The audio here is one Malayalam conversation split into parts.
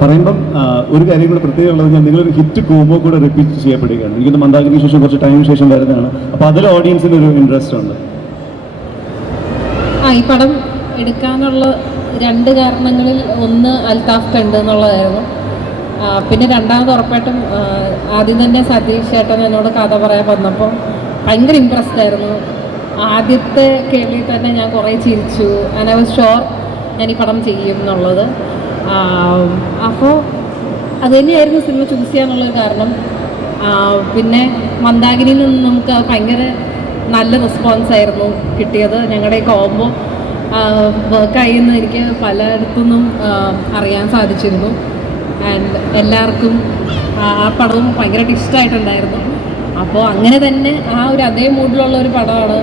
പറയുമ്പം ഒരു കാര്യം കൂടെ പ്രത്യേകത ഉള്ളത് ഞാൻ നിങ്ങളൊരു ഹിറ്റ് കോമ്പോ കൂടെ റിപ്പീറ്റ് ചെയ്യപ്പെടുകയാണ്. എനിക്കൊന്ന് മന്ദാകിന് ശേഷം കുറച്ച് ടൈം ശേഷം വരുന്നതാണ്. അപ്പോൾ അതിൽ ഓഡിയൻസിന് ഒരു ഇൻട്രസ്റ്റ് ഉണ്ട്. ആ ഈ പടം എടുക്കാനുള്ള രണ്ട് കാരണങ്ങളിൽ ഒന്ന് അൽതാഫ് കണ്ട് എന്നുള്ളതായിരുന്നു. പിന്നെ രണ്ടാമത് ഉറപ്പായിട്ടും ആദ്യം തന്നെ സതീഷ് ചേട്ടൻ എന്നോട് കഥ പറയാൻ വന്നപ്പോൾ ഭയങ്കര ഇമ്പ്രസ്ഡ് ആയിരുന്നു. ആദ്യത്തെ കേൾവി തന്നെ ഞാൻ കുറേ ചിരിച്ചു. ആൻഡ് ഐ വാസ് ഞാൻ ഈ പടം ചെയ്യും എന്നുള്ളത്. അപ്പോൾ അത് തന്നെയായിരുന്നു സിനിമ ചൂസ് ചെയ്യാനുള്ളൊരു കാരണം. പിന്നെ മന്ദാകിനിയിൽ നിന്ന് നമുക്ക് ഭയങ്കര നല്ല റെസ്പോൺസ് ആയിരുന്നു കിട്ടിയത്. ഞങ്ങളുടെ കോംബോ വർക്ക് എന്ന് എനിക്ക് പലയിടത്തുനിന്നും നിന്നും അറിയാൻ സാധിച്ചിരുന്നു. ആൻഡ് എല്ലാവർക്കും ആ പടവും ഭയങ്കരമായിട്ട് ഇഷ്ടമായിട്ടുണ്ടായിരുന്നു അപ്പോൾ അങ്ങനെ തന്നെ ആ ഒരു അതേ മൂഡിലുള്ള ഒരു പടമാണ്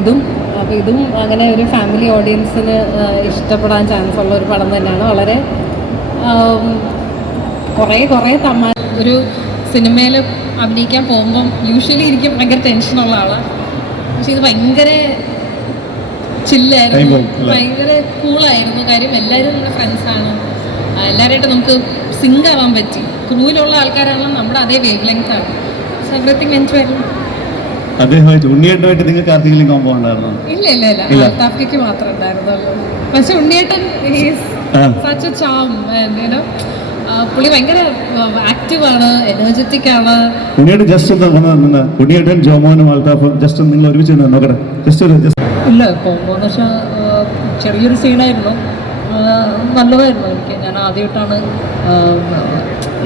ഇതും. അപ്പോൾ ഇതും അങ്ങനെ ഒരു ഫാമിലി ഓഡിയൻസിന് ഇഷ്ടപ്പെടാൻ ചാൻസ് ഉള്ള ഒരു പടം തന്നെയാണ്. വളരെ കുറേ കുറേ തമാ ഒരു സിനിമയിൽ അഭിനയിക്കാൻ പോകുമ്പം യൂഷ്വലി എനിക്ക് ഭയങ്കര ടെൻഷനുള്ള ആളാണ് പക്ഷെ ഇത് ഭയങ്കര ചില്ലായിരുന്നു? ഭയങ്കര കൂളായിരുന്നു കാര്യം എല്ലാവരും നമ്മുടെ ഫ്രണ്ട്സാണ് എല്ലാവരുമായിട്ട് നമുക്ക് സിങ്ക് ആവാൻ പറ്റി. ക്രൂവിലുള്ള ആൾക്കാരാണല്ലോ നമ്മുടെ അതേ വേവ് ലെങ്ത് ആണ് സോ എവറിത്തിങ് വെൽ അദ്ദേഹമായിട്ട് ഉണ്ണിയേട്ടായിട്ട് നിങ്ങൾക്ക് ആർക്കെങ്കിലും കോമ്പോ ഉണ്ടായിരുന്നോ? ഇല്ല ഇല്ല ഇല്ല. അൽത്താഫ്ക്ക് മാത്രമേ ഉണ്ടായിരുന്നുള്ളൂ. പക്ഷെ ഉണ്ണിയേട്ടൻ ആ. സച്ച് എ ചാം യുനോ പുള്ളി ഭയങ്കര ആക്റ്റീവ് ആണ് എനർജറ്റിക് ആണ്. ഉണ്ണിയേട്ടൻ ജസ്റ്റ് ഒന്ന് വന്ന് നിന്ന് ഉണ്ണിയേട്ടൻ ജോമോനും അൽത്താഫും ജസ്റ്റ് നിങ്ങൾ ഒരുമിച്ച് നോക്കട്ടെ. ജസ്റ്റ് ഒരു ഇല്ല വെച്ചാൽ ചെറിയൊരു സീനായിരുന്നു നല്ലതായിരുന്നു എനിക്ക്. ഞാൻ ആദ്യമായിട്ടാണ്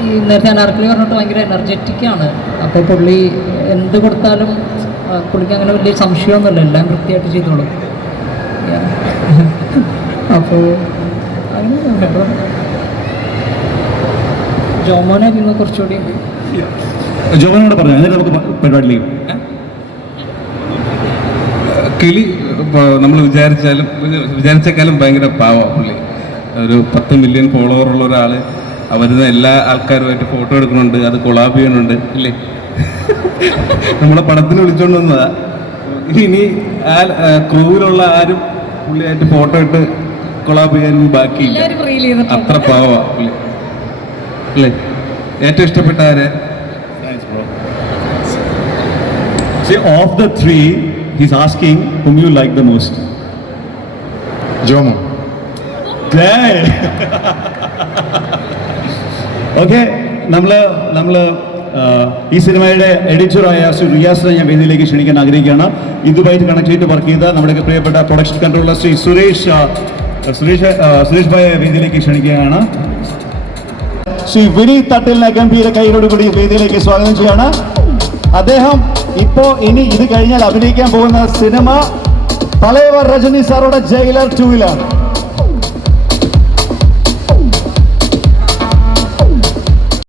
ഈ നേരത്തെ അനാർക്കലി പറഞ്ഞിട്ട് ഭയങ്കര എനർജറ്റിക് ആണ്. അപ്പോൾ പുള്ളി എന്ത് കൊടുത്താലും പുള്ളിക്ക് അങ്ങനെ വലിയ സംശയമൊന്നുമില്ല. എല്ലാം വൃത്തിയായിട്ട് ചെയ്തോളും. അപ്പോൾ അങ്ങനെ ജോമോനായിരുന്നു കുറച്ചുകൂടി ജോമോനോട് പറഞ്ഞു? എന്നിട്ട് നമുക്ക് പരിപാടിയിലേക്ക് കിളി നമ്മൾ വിചാരിച്ചാലും വിചാരിച്ചേക്കാളും ഭയങ്കര പാവ പുള്ളി. ഒരു പത്ത് മില്യൺ ഫോളോവർ ഉള്ള ഒരാൾ വരുന്ന എല്ലാ ആൾക്കാരുമായിട്ട് ഫോട്ടോ എടുക്കുന്നുണ്ട് അത് കൊളാബ് ചെയ്യുന്നുണ്ട് ഇല്ലേ? നമ്മളെ പടത്തിന് വിളിച്ചോണ്ട് വന്നതാ. ഇനി ആ ക്രൂവിലുള്ള ആരും പുള്ളിയായിട്ട് ഫോട്ടോ ഇട്ട് കൊളാബ് ചെയ്യാനും ബാക്കിയില്ല. ചെയ്തിട്ടുണ്ട് അത്ര പാവാ പുള്ളി. അല്ലേ ഏറ്റവും ഇഷ്ടപ്പെട്ട ആര്? Of the three his he's asking you like like most most. Jomo. Okay നമ്മൾ നമ്മൾ ഈ സിനിമയുടെ എഡിറ്ററായ ശ്രീ റിയാസിനെ ഞാൻ വേദിയിലേക്ക് ക്ഷണിക്കാൻ ആഗ്രഹിക്കുകയാണ്. ഇതുമായിട്ട് കണക്ട് ചെയ്ത് വർക്ക് ചെയ്ത നമ്മുടെ പ്രിയപ്പെട്ട പ്രൊഡക്ഷൻ കൺട്രോളർ ശ്രീ സുരേഷ് സുരേഷ് സുരേഷ് ഭായ വേദിയിലേക്ക് ക്ഷണിക്കുകയാണ്. ശ്രീ വിനീത് തട്ടിലിനെ ഗംഭീര കൈയോടുകൂടി വേദിയിലേക്ക് സ്വാഗതം ചെയ്യാണ് അദ്ദേഹം ഇപ്പോ ഇനി ഇത് കഴിഞ്ഞാൽ അഭിനയിക്കാൻ പോകുന്ന സിനിമ തലൈവർ രജനി സാറുടെ ജയിലർ ടൂവിലാണ്.